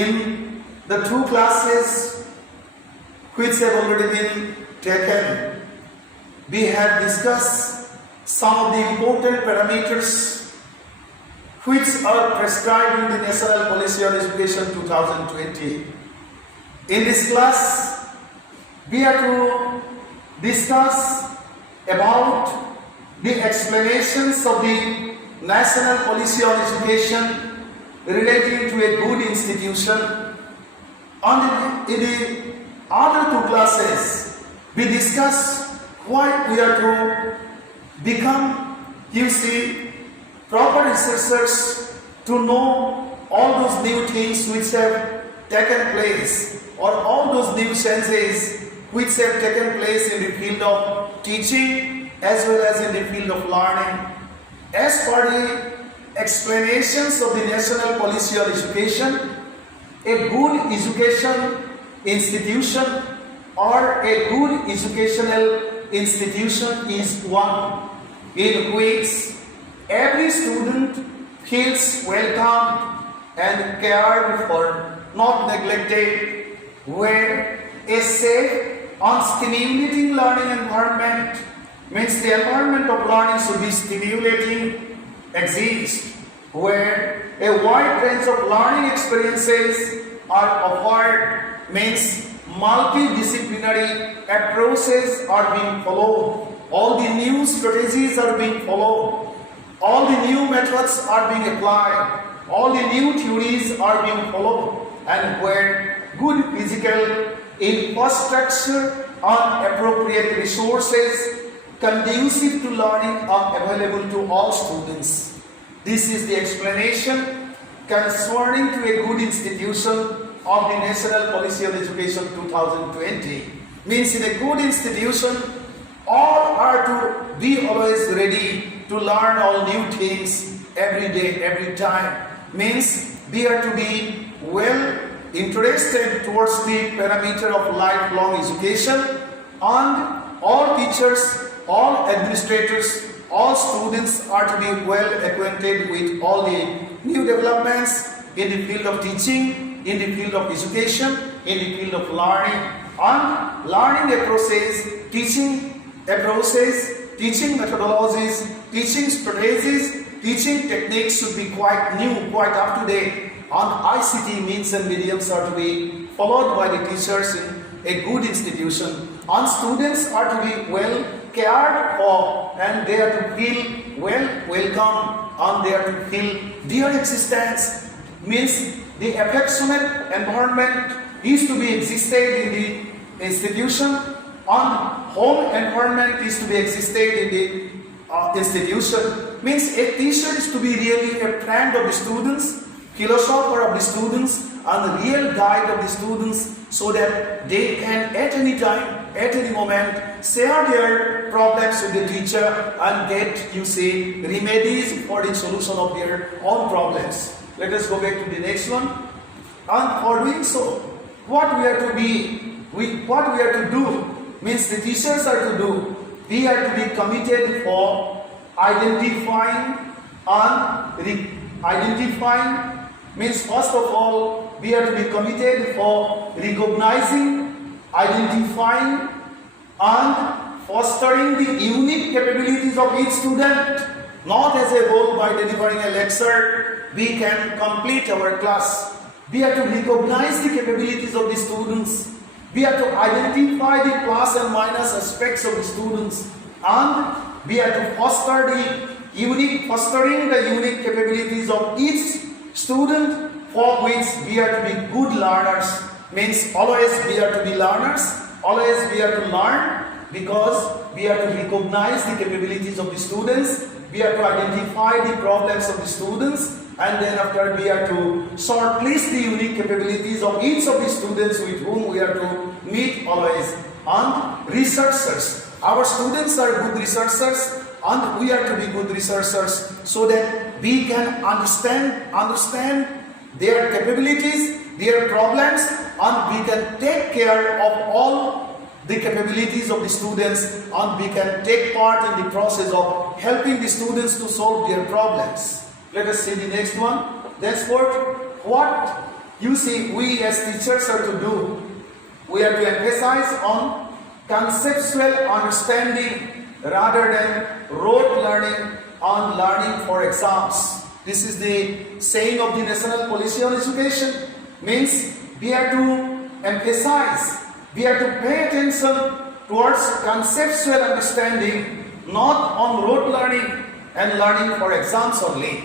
in the two classes which have already been taken, we have discussed some of the important parameters which are prescribed in the National Policy on Education 2020. In this class, we are to discuss about the explanations of the National Policy on Education relating to a good institution. In the other two classes, we discuss why we are to become, proper researchers to know all those new things which have taken place, or all those new changes which have taken place in the field of teaching as well as in the field of learning. As per the explanations of the National Policy on Education, a good education institution or a good educational institution is one in which every student feels welcomed and cared for, not neglected, where a safe and stimulating learning environment, means the environment of learning should be stimulating, exists, where a wide range of learning experiences are offered, means multidisciplinary approaches are being followed, all the new strategies are being followed, all the new methods are being applied, all the new theories are being followed, and where good physical infrastructure and appropriate resources conducive to learning are available to all students. This is the explanation concerning to a good institution of the National Policy on Education 2020. Means in a good institution, all are to be always ready to learn all new things every day, every time. Means we are to be well interested towards the parameter of lifelong education, and all teachers, all administrators, all students are to be well acquainted with all the new developments in the field of teaching, in the field of education, in the field of learning, and learning approaches, teaching methodologies, teaching strategies, teaching techniques should be quite new, quite up to date. And ICT means and mediums are to be followed by the teachers in a good institution, and students are to be well cared for, and they are to feel well welcome, and they are to feel their existence. Means the affectionate environment is to be existed in the institution, and home environment is to be existed in the institution. Means a teacher is to be really a friend of the students, philosopher of the students, and the real guide of the students, so that they can at any time, at any moment, share their problems with the teacher and get, remedies for the solution of their own problems. Let us go back to the next one. And for doing so, what we are to do, means the teachers are to do, we are to be committed for identifying, means first of all, we are to be committed for recognizing, identifying, and fostering the unique capabilities of each student. Not as a whole, by delivering a lecture, we can complete our class. We are to recognize the capabilities of the students. We are to identify the plus and minus aspects of the students, and we are to fostering the unique capabilities of each student, for which we are to be good learners. Means always we are to be learners, always we are to learn, because we are to recognize the capabilities of the students, we are to identify the problems of the students, and then after we are to shortlist the unique capabilities of each of the students with whom we are to meet always. And researchers, our students are good researchers, and we are to be good researchers, so that we can understand their capabilities, their problems, and we can take care of all the capabilities of the students, and we can take part in the process of helping the students to solve their problems. Let us see the next one. Thenceforth, what you see, we as teachers are to do. We are to emphasize on conceptual understanding rather than rote learning on learning for exams. This is the saying of the National Policy on Education. Means we have to emphasize, we have to pay attention towards conceptual understanding, not on rote learning and learning for exams only.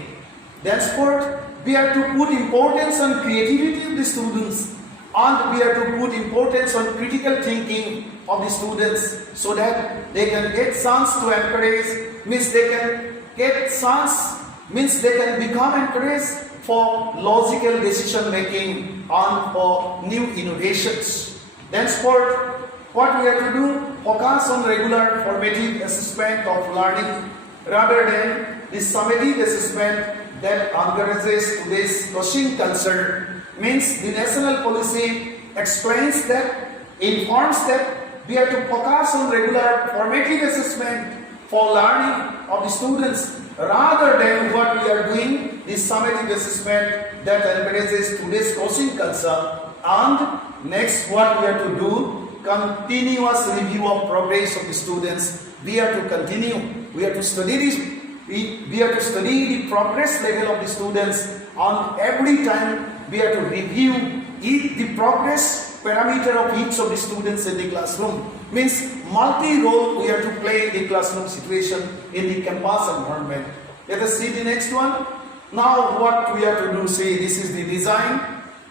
Thenceforth, we have to put importance on creativity of the students, and we have to put importance on critical thinking of the students so that they can get chance to encourage, means they can get chance, means they can become encouraged for logical decision making and for new innovations. Thenceforth, what we have to do, focus on regular formative assessment of learning rather than the summative assessment that encourages today's question concern. Means the national policy explains that, informs that we have to focus on regular formative assessment for learning of the students rather than what we are doing, the summative assessment that encourages today's question concern. And next, what we have to do, continuous review of progress of the students. We have to continue. We have to study this. We have to study the progress level of the students, and every time we have to review the progress parameter of each of the students in the classroom. Means multi-role we have to play in the classroom situation in the campus environment. Let us see the next one. Now what we have to do, see, this is the design.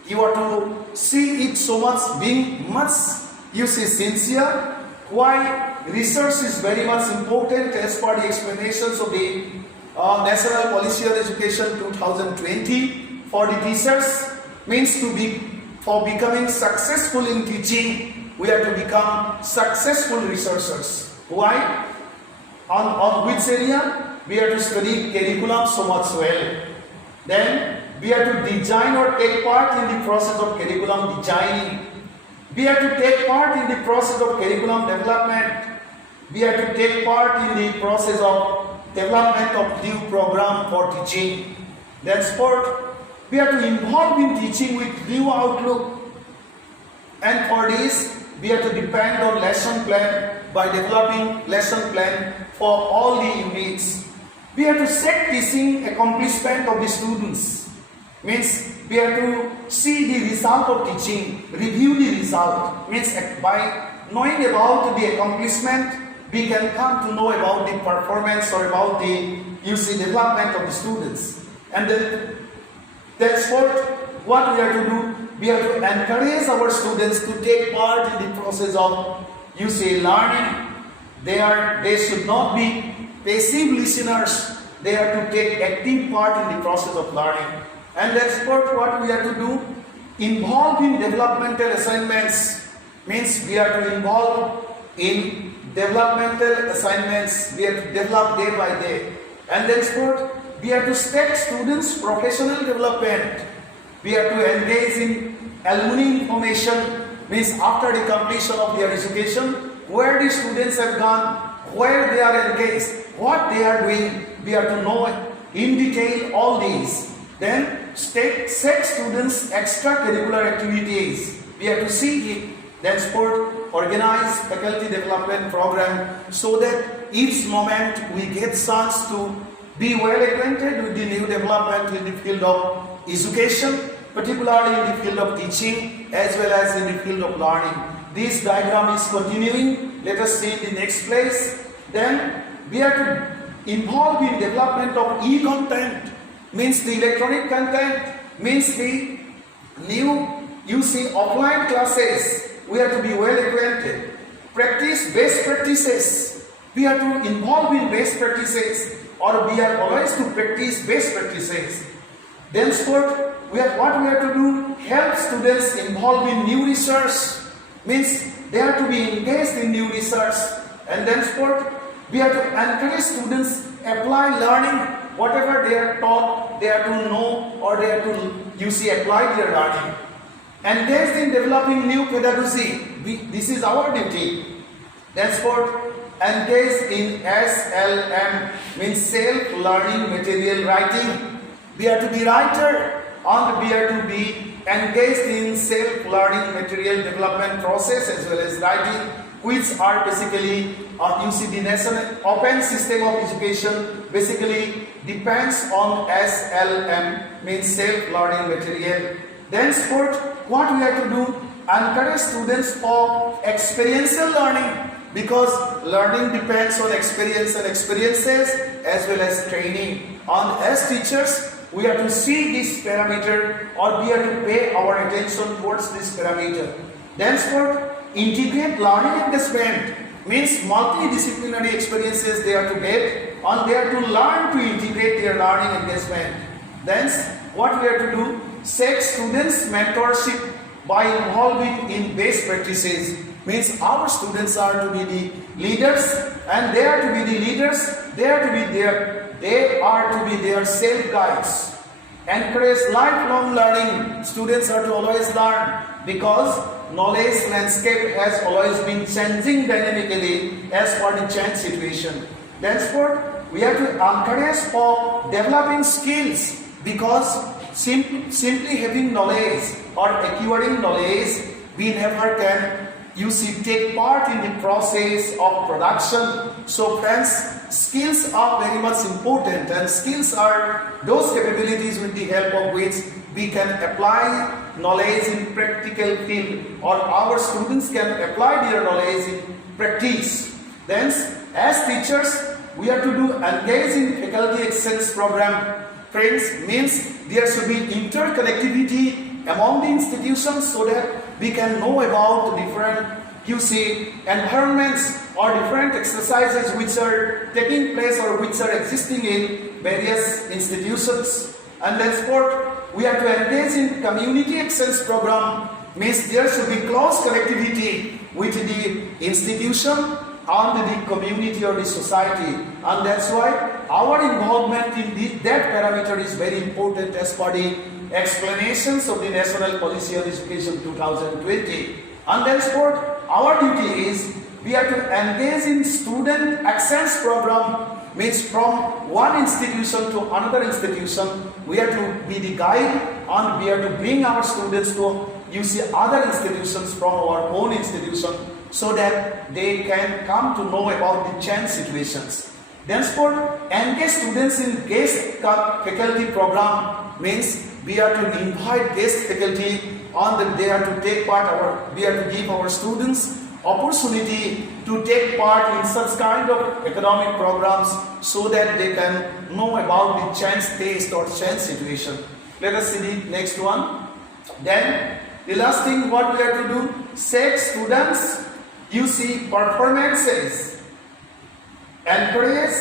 You have to see it so much being much, you see, sincere. Why research is very much important as per the explanations of the National Policy on Education 2020 for the teachers. Means to be, for becoming successful in teaching, we have to become successful researchers. Why? On which area? We have to study curriculum so much well. Then we have to design or take part in the process of curriculum designing. We have to take part in the process of curriculum development. We have to take part in the process of development of new program for teaching. Thenceforth, we have to involve in teaching with new outlook. And for this, we have to depend on lesson plan by developing lesson plan for all the units. We have to set teaching accomplishment of the students. Means we have to see the result of teaching, review the result. Means by knowing about the accomplishment, we can come to know about the performance or about the development of the students. And then thenceforth, what we have to do, we have to encourage our students to take part in the process of learning. They should not be passive listeners. They have to take active part in the process of learning. And thenceforth, what we have to do, involve in developmental assignments. Means we have to involve in developmental assignments. We have to develop day by day. And thenceforth, we have to step students' professional development. We have to engage in alumni information. Means after the completion of their education, where the students have gone, where they are engaged, what they are doing. We have to know in detail all these. Then set students extracurricular activities. We have to see it. Thenceforth, organize faculty development program so that each moment we get chance to be well acquainted with the new development in the field of education, particularly in the field of teaching as well as in the field of learning. This diagram is continuing. Let us see in the next place. Then we have to involve in development of e-content. Means the electronic content, means the new offline classes. We have to be well acquainted. Practice best practices. We have to involve in best practices, or we are always to practice best practices. Thenceforth, what we have to do, help students involved in new research. Means they have to be engaged in new research. And thenceforth, we have to encourage students apply learning. Whatever they are taught, they have to know, or they have to apply their learning. Engaged in developing new pedagogy. This is our duty. Thenceforth, engaged in SLM, means self-learning material writing. We have to be writer. and we are to be engaged in self-learning material development process as well as writing, which are basically you see the national open system of education basically depends on SLM, means self-learning material. Thenceforth, what we have to do? Encourage students for experiential learning, because learning depends on experience and experiences as well as training. And as teachers, we have to see this parameter, or we have to pay our attention towards this parameter. Thenceforth, integrate learning engagement means multidisciplinary experiences they are to get, and they are to learn to integrate their learning engagement. Then what we have to do? Set students mentorship by involving in best practices, means our students are to be the leaders, and they are to be the leaders, they are to be their self guides. Encourage lifelong learning. Students are to always learn, because knowledge landscape has always been changing dynamically as per the change situation. Therefore, we have to encourage for developing skills, because simply having knowledge or acquiring knowledge, we never can take part in the process of production. So friends, skills are very much important, and skills are those capabilities with the help of which we can apply knowledge in practical field, or our students can apply their knowledge in practice. Then as teachers, we have to engage in faculty exchange program. Friends, means there should be interconnectivity among the institutions, so that we can know about different environments or different exercises which are taking place or which are existing in various institutions. And therefore, we have to engage in community exchange program, means there should be close connectivity with the institution and the community or the society. And that's why our involvement in that parameter is very important as per the explanations of the National Policy on Education 2020. And therefore, our duty is we have to engage in student exchange program, means from one institution to another institution, we have to be the guide, and we have to bring our students to other institutions from our own institution, so that they can come to know about the change situations. Therefore, engage students in guest faculty program, means we have to invite guest faculty, and they have to take part. We have to give our students opportunity to take part in such kind of academic programs, so that they can know about the change taste or change situation. Let us see the next one. Then the last thing what we have to do, set students performances. Encourage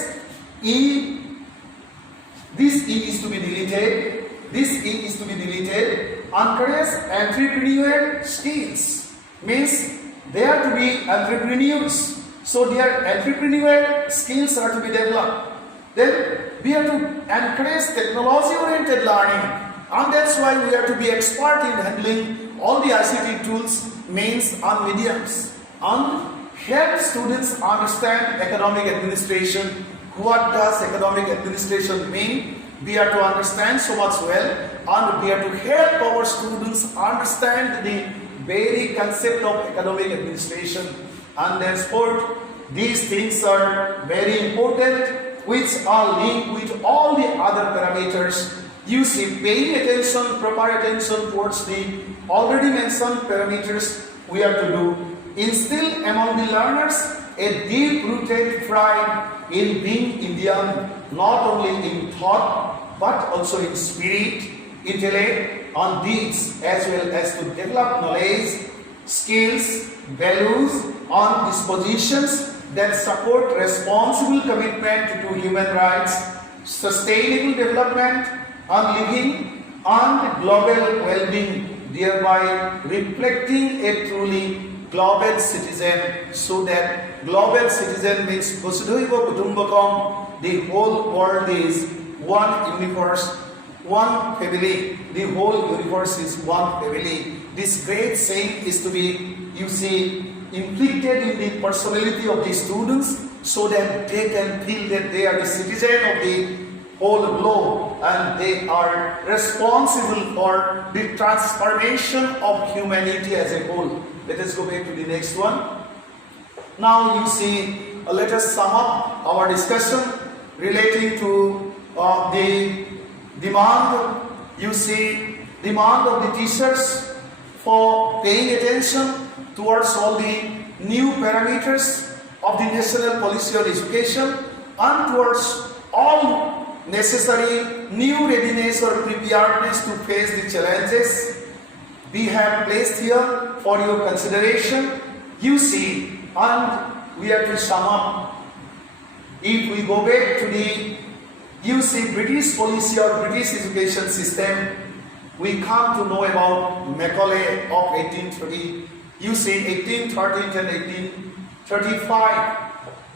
this E is to be deleted. This E is to be deleted. Encourage entrepreneurial skills, means they are to be entrepreneurs, so their entrepreneurial skills are to be developed. Then we have to encourage technology oriented learning, and that's why we have to be expert in handling all the ICT tools, means and mediums, and help students understand economic administration. What does economic administration mean? We have to understand so much well, and we have to help our students understand the very concept of economic administration. And therefore, these things are very important, which are linked with all the other parameters. Paying attention, proper attention towards the already mentioned parameters, we have to do. Instill among the learners a deep-rooted pride in being Indian, not only in thought but also in spirit, intellect, and deeds, as well as to develop knowledge, skills, values, and dispositions that support responsible commitment to human rights, sustainable development, and living, and global well-being, thereby reflecting a truly global citizen. So that global citizen means Vasudhaiva Kutumbakam, the whole world is one universe, one family. The whole universe is one family. This great saying is to be, inflicted in the personality of the students, so that they can feel that they are the citizen of the whole globe, and they are responsible for the transformation of humanity as a whole. Let us go back to the next one. Now you see, let us sum up our discussion relating to the demand. You see, demand of the teachers for paying attention towards all the new parameters of the national policy on education and towards all necessary new readiness or preparedness to face the challenges we have placed here for your consideration. You see, and we have to sum up. If we go back to the, you see, British policy or British education system, we come to know about Macaulay of 1830. You see, 1813 and 1835.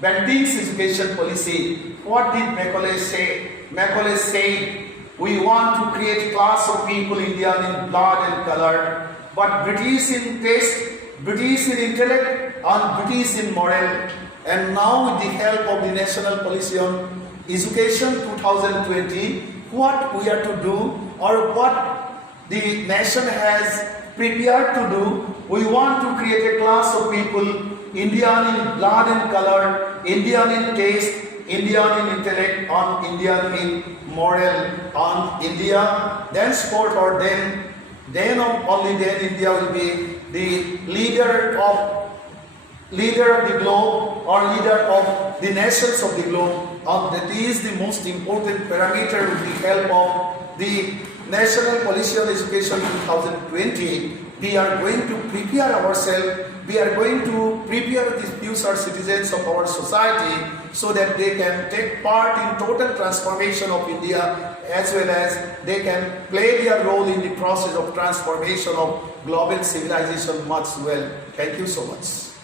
Banting's education policy. What did Macaulay say? Macaulay said, we want to create a class of people Indian in blood and color, but British in taste, British in intellect, and British in moral. And now with the help of the National Policy on Education 2020, what we are to do, or what the nation has prepared to do, we want to create a class of people Indian in blood and color, Indian in taste, Indian in intellect, and Indian in moral, and India thenceforth or then only then India will be the leader of the globe or leader of the nations of the globe. And that is the most important parameter with the help of the National Policy on Education 2020. We are going to prepare ourselves, we are going to prepare the future citizens of our society so that they can take part in total transformation of India, as well as they can play their role in the process of transformation of global civilization much well. Thank you so much.